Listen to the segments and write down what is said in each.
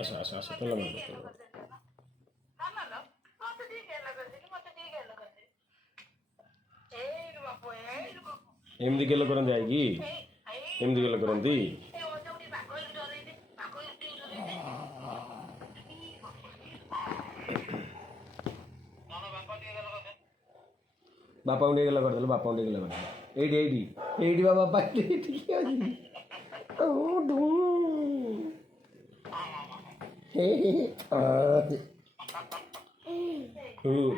ଆସ ଆସ ଆସ ତେଲ ମାରିବ ତେଲ ମାରିବ। ଏମିତି ଗେଲ କରନ୍ତି ଆଇକି ଏମିତି ଗେଲ କରନ୍ତି। ବାପାଙ୍କୁ ଟିକେ ଗେଲ କରିଦେଲ ବାପାଙ୍କୁ ଟିକେ ଗେଲ କରିଦେଲ ଏଇଠି ଏଇଠି ଏଇଠି ବା ବାପା ଏଇଠି କିଏ ଅଛି?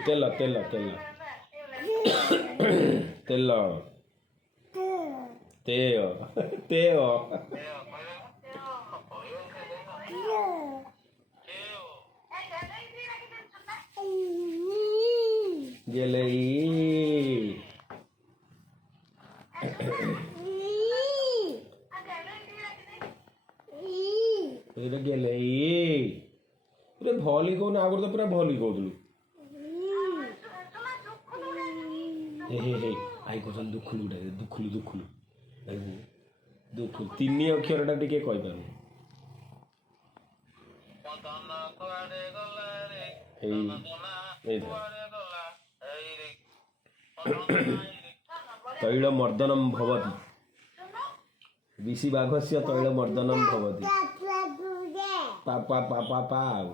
ତେଲ ତେଲ ତେଲ ତେଲ ତେଅ ତେଅ ଗେଲେଇ ଗେଲେଇ ପୁରା ଭଲି କହୁନି ଆଗରୁ ତ ପୁରା ଭଲି କହୁଥିଲୁ। ହେ ହେ ହେ ଆଇ କହୁଛନ୍ତି ଦୁଖୁଲୁ ଗୋଟେ ଦୁଖୁଲୁ ଦୁଖୁଲୁ ଦୁଖୁଲୁ 3 ଅକ୍ଷରଟା ଟିକେ କହିପାରୁନି। ତୈଳ ମର୍ଦ୍ଦନମ ଭବତି ବିଶି ବାଘସ୍ୟ ତୈଳ ମର୍ଦ୍ଦନମ ଭବତି ପାପା ପାପା ପାଉ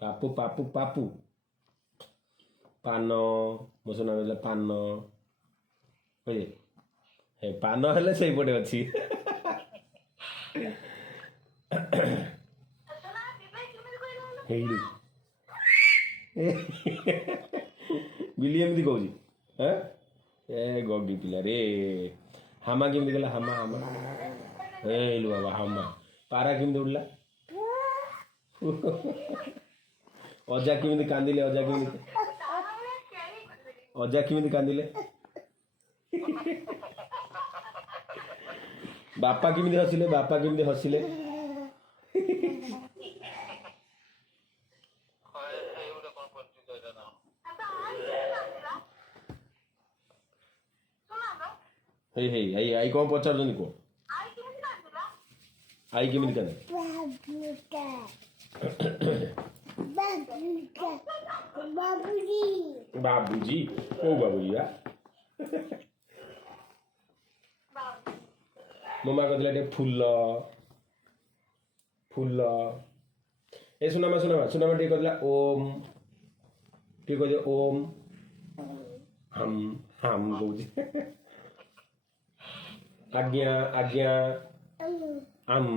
ପାପୁ ପାପୁ ପାପୁ ପାନ ମୋ ସୁନା କହିଲା ପାନ ବୁଝେ ହେ ପାନ ହେଲେ ସେଇପଟେ ଅଛି। ହେଇଲୁ ବିଲି ଏମିତି କହୁଛି ଏ ଗଗି ପିଲା ରେ ହାମା କେମିତି ଗଲା ହାମା ହାମା ହେଇଲୁ ବାବା ହାମା ପାରା କେମିତି ଉଡ଼ିଲା ଅଜା କେମିତି କାନ୍ଦିଲେ ଅଜା କେମିତି କାନ୍ଦିଲେ ବାପା କେମିତି ହସିଲେ ହେଇ ହେଇ ଆଇ କ'ଣ ପଚାରୁଛନ୍ତି କୁହ ଆଇ କେମିତି କାନ୍ଦେ ବାବୁଜି କୋଉ ବାବୁଜି ବା ମୋ ମା କହିଥିଲା ଟିକେ ଫୁଲ ଏ ସୁନାମା ଟିକେ କହିଥିଲା ଓମ୍ ଟିକେ କହିଲେ ଓମ୍ ହମ୍ ହମ୍ କହୁଛି ଆଜ୍ଞା ଆମ୍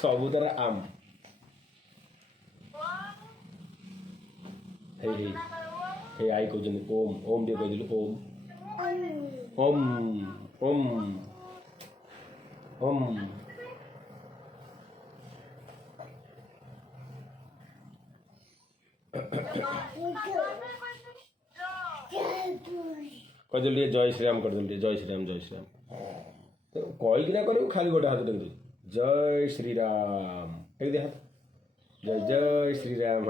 ସବୁ ତାର ଆମ୍ ହେଇ ଆଇ କହୁଛନ୍ତି ଓମ୍ ଟିକେ କହିଥିଲୁ ଓମ୍ କହିଦେଲୁ ଟିକେ ଜୟ ଶ୍ରୀରାମ କରିଦେଲୁ ଟିକେ ଜୟ ଶ୍ରୀରାମ କହିକିନା କରିବୁ ଖାଲି ଗୋଟେ ହାତ ଟେକି ଜୟ ଶ୍ରୀରାମ ଟେକି ଦେ ହାତ ଜୟ ଶ୍ରୀରାମ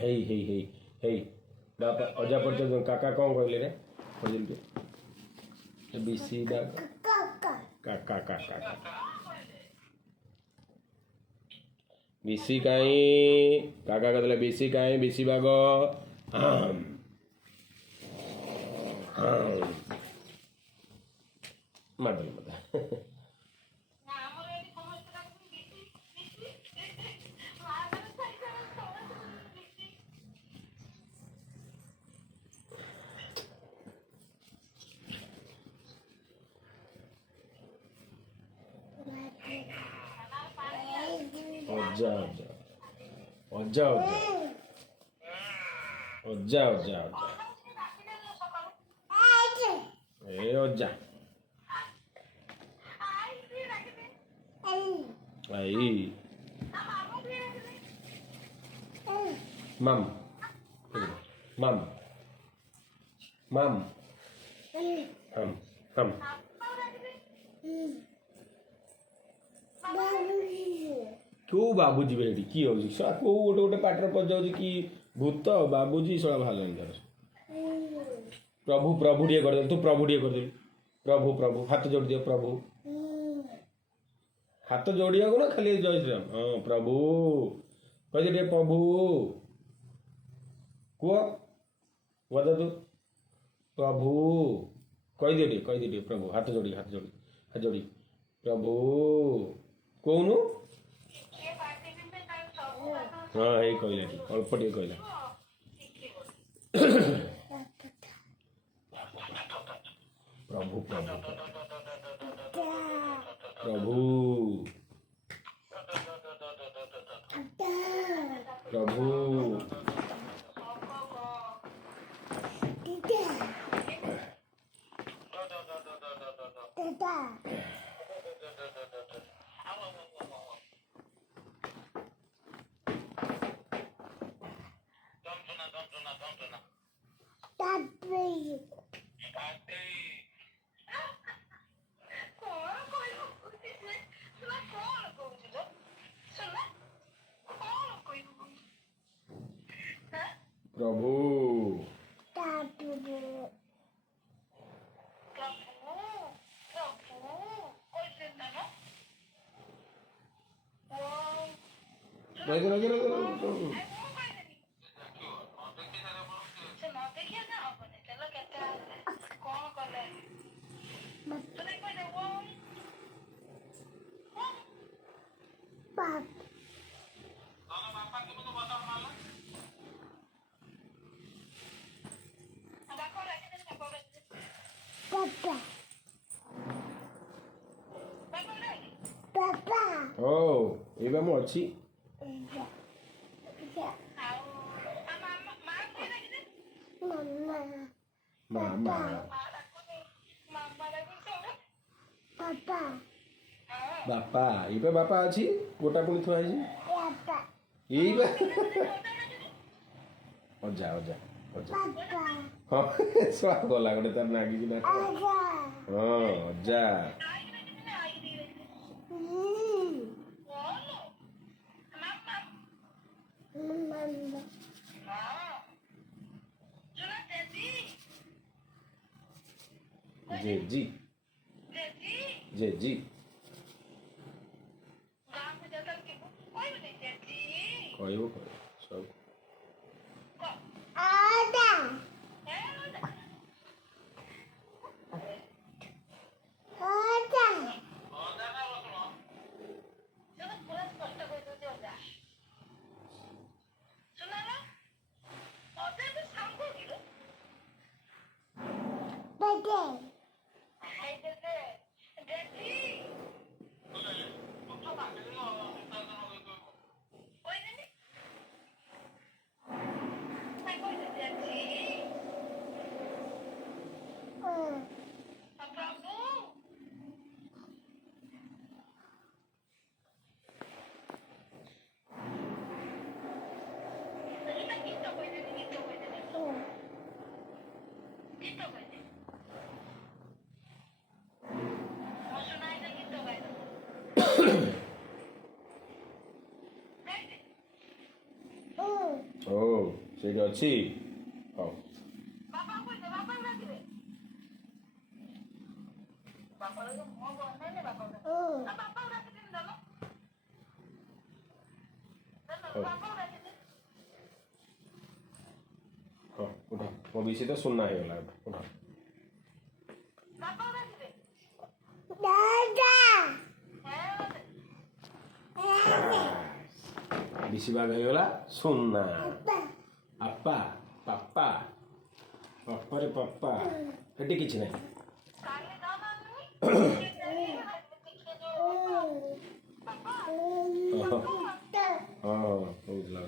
ହେଇ ବାପା ଅଜା ପଚାରୁଛନ୍ତି କାକା କ'ଣ କହିଲେ ରେ କହିଦେଲୁ ଟିକେ ବିଶି କାକା ବିଶି କାହିଁ କାକା କହିଦେଲେ ବିଶି କାହିଁ ବିଶି ବାଗ ମାରିଦେଲେ ମତେ ଅଜା ଏ ଅଜା ଆଇ ମାମ୍ ହମ୍ କୋଉ ବାବୁଜି ବେ ଏଠି କିଏ ହଉଛି ଶଳା କୋଉ ଗୋଟେ ପାଟିରେ ପଶିଯାଉଛି କି ଭୂତ ବାବୁଜି ଶଳା ବାହାରିଲାଣି ତାର प्रभु प्रभु टे करदे तू प्रभु टे करदे प्रभु प्रभु हाथ जोड़ दियो प्रभु हाथ जोड़िया को ना खाली जय श्री राम हाँ प्रभु कह दे प्रभु कुह बता तू प्रभु कह दे प्रभु हाथ जोड़ी प्रभु कौन हाँ ये कहला अल्प टे कहला प्रभु प्रभु प्रभु प्रभु ओ एबा मु अछि मामा बापा एबा बापा अछि गोटा पुणी थुआ है एबा अजा अजा अजा हाँ छुआ गला गोटे तार नागिकी ना हाँ अजा जेजी जेजी कहबो सब ओ ସେଇଠି ଅଛି ହଉ हाँ उठा ମୋ ବିଷୟ ତ ସୁନା ହେଇଗଲା ଉଠା ବିଶି ଭାଗ ହେଇଗଲା ସୁନା ଆପା ପାପା ପାପାରେ ପାପା ଏଠି କିଛି ନାହିଁ ହଁ ହଉଥିଲା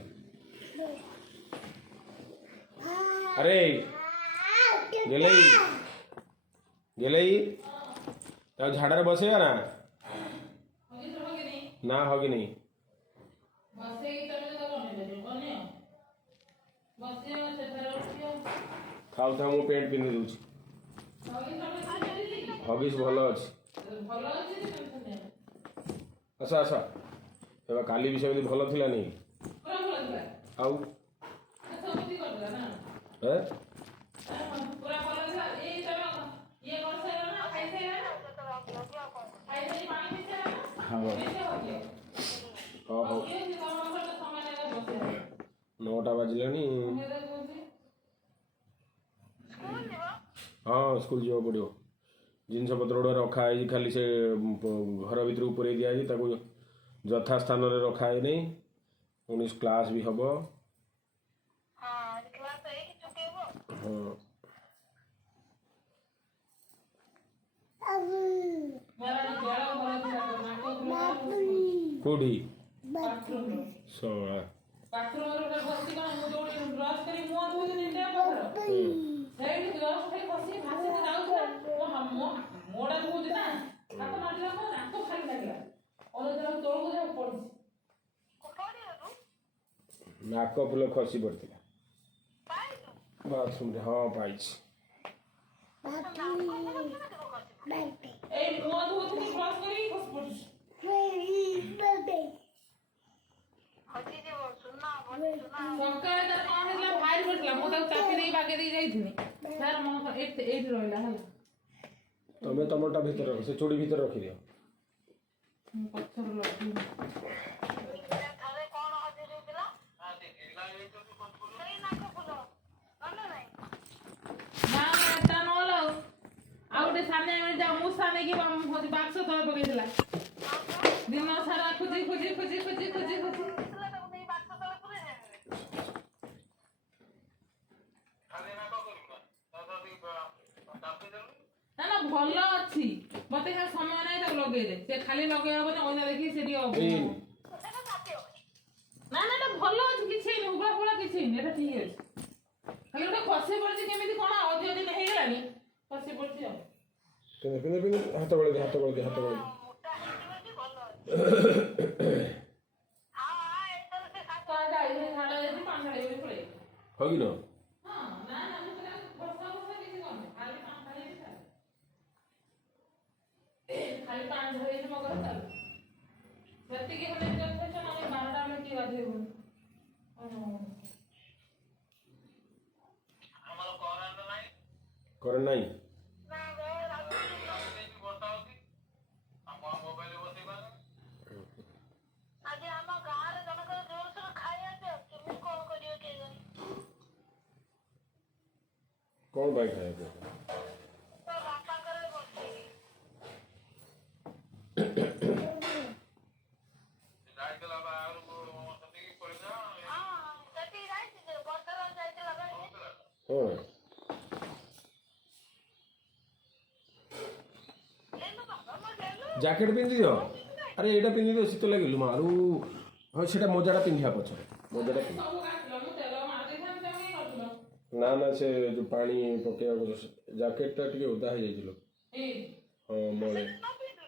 अरे गेलई गेलई तो झाड़ारे बसेगा ना होगी नहीं खाऊ था मु पेंट पिंधि दूची हगिस भल अच्छी आस आस एबा काली भी सेमती भल थिला नहीं आउ ହଁ ହଉ 9ଟା ବାଜିଲାଣି। ହଁ ସ୍କୁଲ ଯିବାକୁ ପଡ଼ିବ। ଜିନିଷପତ୍ର ଗୁଡ଼ା ରଖା ହେଇଛି, ଖାଲି ସେ ଘର ଭିତରକୁ ପୁରେଇ ଦିଆହେଇଛି, ତାକୁ ଯଥା ସ୍ଥାନରେ ରଖା ହେଇନି। ପୁଣି କ୍ଲାସ୍ ବି ହେବ। ହଁ କୋଉଠି ଶଳା ନାକ ଫୁଲ ଖସି ପଡ଼ିଥିଲା ବାଥରୁମରେ। ହଁ ପାଇଛି। ତମେ ତମରଟା ଭିତରେ ରଖ, ସେ ଚୁଡ଼ି ଭିତରେ ରଖିଦିଅ। ଆଉ ଗୋଟେ ସାନେ ମୂଷା ନେଇକି ବାକ୍ସ ତଳେ ପକେଇଥିଲା। ଦିନ ସାରା ଖୋଜି ଖୋଜି ଖୋଜି ଖୋଜି ଖୋଜି ଖୋଜି ନା ନା ଭଲ ଅଛି, ମତେ ସମୟ ନାହିଁ ତାକୁ ଲଗେଇଦେ। ସେ ଖାଲି ଲଗେଇ ହବନି, ଅଇନା ଦେଖିକି ସେଠି ନା ନା ଏଟା ଭଲ ଅଛି, କିଛି ହେଇନି, ଉଭା ଫୁଳା କିଛି ହେଇନି, ଏଟା ଠିକ ଅଛି। ଖାଲି ଗୋଟେ ଖସି ପଡିଛି, କେମିତି କଣ ଅଧିକ ଦିନ ହେଇଗଲାଣି ଖସି ପଡିଛି ଆଉ। ହାତ ବଳେଇ ହାତ ବଳେଇ ହାତ ବଳେଇ ହଗିନ ଖାଲି ପାଣି ଧରେଇଛି ମଗର ଚାଲୁ ସେତିକି ହେଲେ ଯଥେଷ୍ଟ, ନହେଲେ 12ଟା ବେଳେ କିଏ ଗାଧେଇବନି। କରେଣ୍ଟ ନାହିଁ। କଣ ପାଇଁ ଖାଇବା ହଁ ଜ୍ୟାକେଟ୍ ପିନ୍ଧିଦିଅ। ଆରେ ଏଇଟା ପିନ୍ଧିଦିଅ, ଶୀତ ଲାଗିଲୁ ମାରୁ। ହଁ ସେଟା ମୋଜାଟା ପିନ୍ଧିବା ପଛରେ, ମୋଜାଟା ପିନ୍ଧ। ନା ନା ସେ ଯେଉଁ ପାଣି ପକେଇବାକୁ ଜ୍ୟାକେଟ୍ଟା ଟିକେ ଓଦା ହେଇଯାଇছিল। ହଁ ମଳେ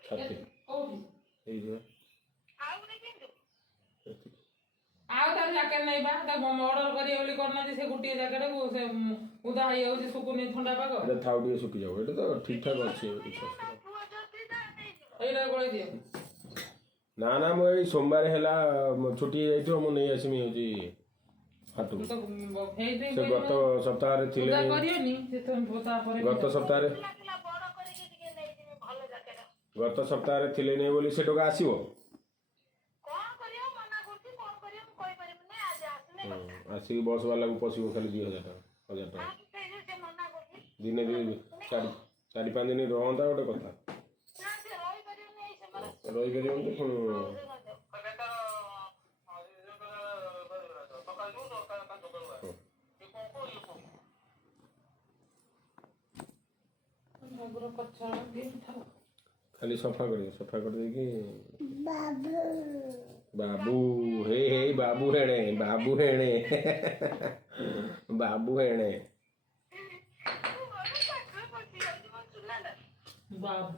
ଛାତି ହେଇଯିବ। ଆଉ ତାର ଜ୍ୟାକେଟ୍ ନାହିଁ ବା, ତାକୁ ଅର୍ଡର କରିବେ ବୋଲି କରିନାହାନ୍ତି। ସେ ଗୋଟିଏ ଜ୍ୟାକେଟକୁ ସେ ଉଦା ହେଇଯାଉଛି, ଶୁକୁନି ଥଣ୍ଡା ପାଗ। ଏଇଟା ଥାଉ ଟିକେ ଶୁଖିଯାଉ, ଏଇଟା ତ ଠିକ୍ ଠାକ୍ ଅଛି। ଏଇଟା ଗୋଳେଇ ଦିଅ। ନା ନା ମୁଁ ଏଇ ସୋମବାର ହେଲା ଛୁଟି ହେଇଯାଇଥିବ, ମୁଁ ନେଇ ଆସିମି ହେଉଛି ହାଟକୁ। ସେ ଗତ ସପ୍ତାହରେ ଥିଲେ, ଗତ ସପ୍ତାହରେ ଥିଲେ ନେଇ ବୋଲି ସେ ଟଙ୍କା ଆସିବ। ଆସିକି ବସ୍ ବାଲାକୁ ପଶିବ ଖାଲି 2000 ଟଙ୍କା 1000 ଟଙ୍କା। ଦିନେ 4-5 ଦିନ ରହନ୍ତା ଗୋଟେ କଥା, ରହିପାରିବନି ପୁଣି। ଖାଲି ସଫା କରିବ, ସଫା କରିଦେଇକି ବାବୁ ହେ ହେ ବାବୁ ହେଣେ ବାବୁ ହେଣେ ବାବୁ ହେଣେ ବାବୁ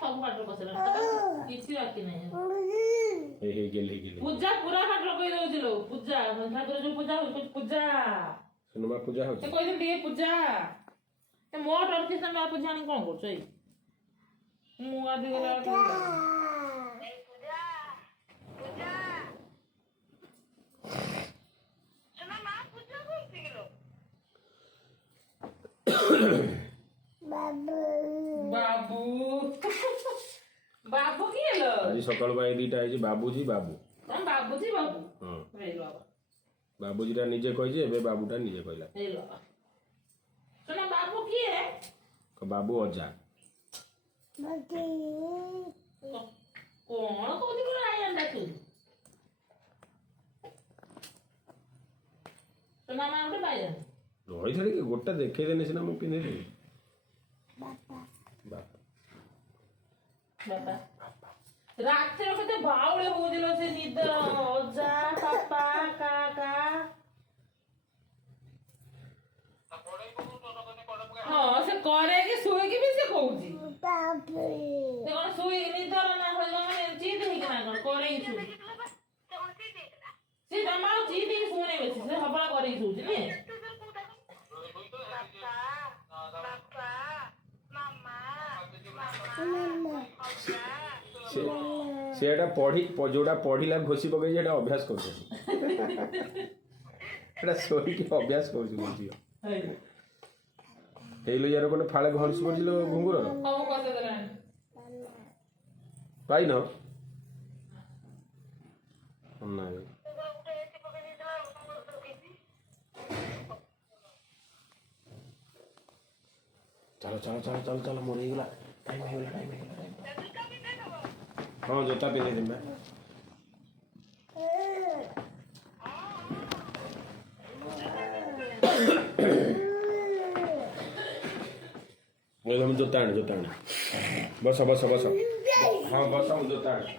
ସବୁ ପାଠ ପଶିଲା, କିଛି ବାକି ନାହିଁ। ପୂଜା ପୁରା ପାଠ ଲଗେଇ ଦଉଛି ଲୋ। ପୂଜା ଠାକୁର ଯୋଉ ପୂଜା ହଉଛି, ପୂଜା ସୁନମା ପୂଜା ହଉଛି। କହିଛନ୍ତି ଟିକେ ପୂଜା ମୋ ଟର୍କି ତମେ ପୂଜା ଆଣି କଣ କରୁଛ? ଏଇ ମୁଁ ଆଜି ଗଲା ବାବୁ ବାବୁ ଆଜି ସକାଳୁ ପାଇଁ ଦୁଇଟା ହେଇଛି ବାବୁଜୀ ବାବୁ। ତମ ବାବୁଜୀ ବାବୁ ହଁ ହେଇଲୋ ବାବା ବାବୁଜୀଟା ନିଜେ କହିଛି ଏବେ ବାବୁଟା ନିଜେ କହିଲା। ହେଇଲୋ ଶୁଣ ବାବୁ କିଏ ବାବୁ ଅଜା। କଣ କହୁଛି କଣ ଆଇଲା ତୁ ଶୁଣ ମା ଗୋଟେ ପାଇଲା ରହିଥାନ୍ତି କି ଗୋଟେ ଦେଖେଇଦେଲେ ସିନା ମୁଁ ପିନ୍ଧିଦେବି। ବାପା ବାପା ରାତିରେ କେତେ ବାଉଳି ହଉଥିଲ ସେ ନିଦ ଅଜା ପାପା କାକା ହଁ ସେ କରେଇକି ଶୋଇକି ବି ସେ କହୁଛି ସେ କଣ ଶୋଇକି ନିଦର ନା ହଇଗା ମାନେ ଚିତ ହେଇକି ନା କଣ କରେଇକି ଶୋଇ ସେ ଜମା ଆଉ ଚିତ ହେଇକି ଶୁଣେ ବେଶୀ ସେ ହବଳା କରେଇକି ଶୋଉଛି ନେ ସେଟା ପଢି ଯୋଉଟା ପଢିଲା ଘୋଷି ପକେଇଛି ସେଟା ଅଭ୍ୟାସ କରୁଛନ୍ତି। ସେଟା ଶୋଇକି ଅଭ୍ୟାସ କରୁଛି ମୋ ଝିଅ। ହେଇଲୋ ୟାର ଗୋଟେ ଫାଳେ ଘଷି ପଡ଼ିছিল ଘୁଙ୍ଗୁରର ପାଇନ ନାଇଁ ଚାଲ ଚାଲ ଚାଲ ଚାଲ ଚାଲ ମୋର ହେଇଗଲା ଟାଇମ୍ ହେଇଗଲା ଟାଇମ୍ ହେଇଗଲା ହଁ ଜୋତା ପିନ୍ଧେଇଦେବି ବା। ମୁଁ ଜୋତା ଆଣେ ବସ ବସ ବସ ହଁ ବସ ମୁଁ ଜୋତା ଆଣେ।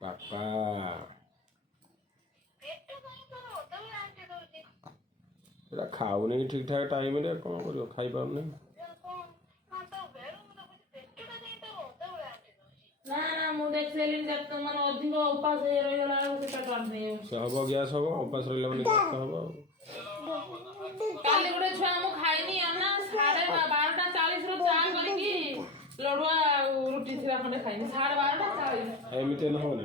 ବାପା ଏଟା ଖାଉନି ଠିକ୍ ଠାକ୍ ଟାଇମରେ କ'ଣ କରିବ ଖାଇପାରୁନି। ନା ନା ମୁଁ ଦେଖିସାରିଲିଣି ମାନେ ଅଧିକ ଉପାସ ହେଇ ରହିଗଲା ବେଳକୁ ସେ ପେଟ ନେଇଯାଉଛି। ସେ ହବ ଗ୍ୟାସ୍ ହବ ଉପାସ ରହିଲା ମାନେ ଗ୍ୟାସ୍ ତ ହବ। କାଲି ଗୋଟେ ଛୁଆ ମୁଁ ଖାଇନି ନା 12:40 ଚା କରିକି ଲଡୁଆ ରୁଟି ଥିଲା ଖଣ୍ଡେ ଖାଇନି 12:40 ଏମିତି ନ ହବନି।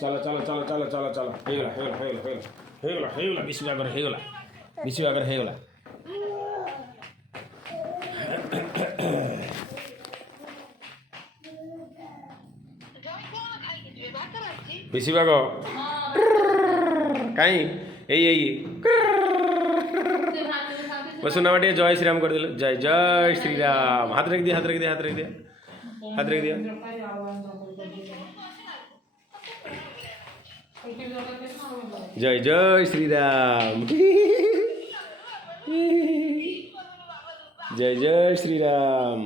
ଚାଲ ଚାଲ ଚାଲ ଚାଲ ଚାଲ ଚାଲ ହେଇଗଲା ହେଇଗଲା ହେଇଗଲା ହେଇଗଲା ହେଇଗଲା ବିଶୁ ଆଗରେ ହେଇଗଲା ବିଶୁ ଆଗରେ ହେଇଗଲା। ବିଶୁ ବାଗ କାଇଁ ଏଇ ବସୁନା ଟିକେ ଜୟ ଶ୍ରୀରାମ କରିଦେଲୁ ଜୟ ଜୟ ଶ୍ରୀରାମ ହାତ ରଖିଦିଅ ହାତ ରଖିଦିଅ ହାତ ରଖିଦିଅ ହାତ ରଖିଦିଅ। जय जय श्री राम जय जय श्री राम।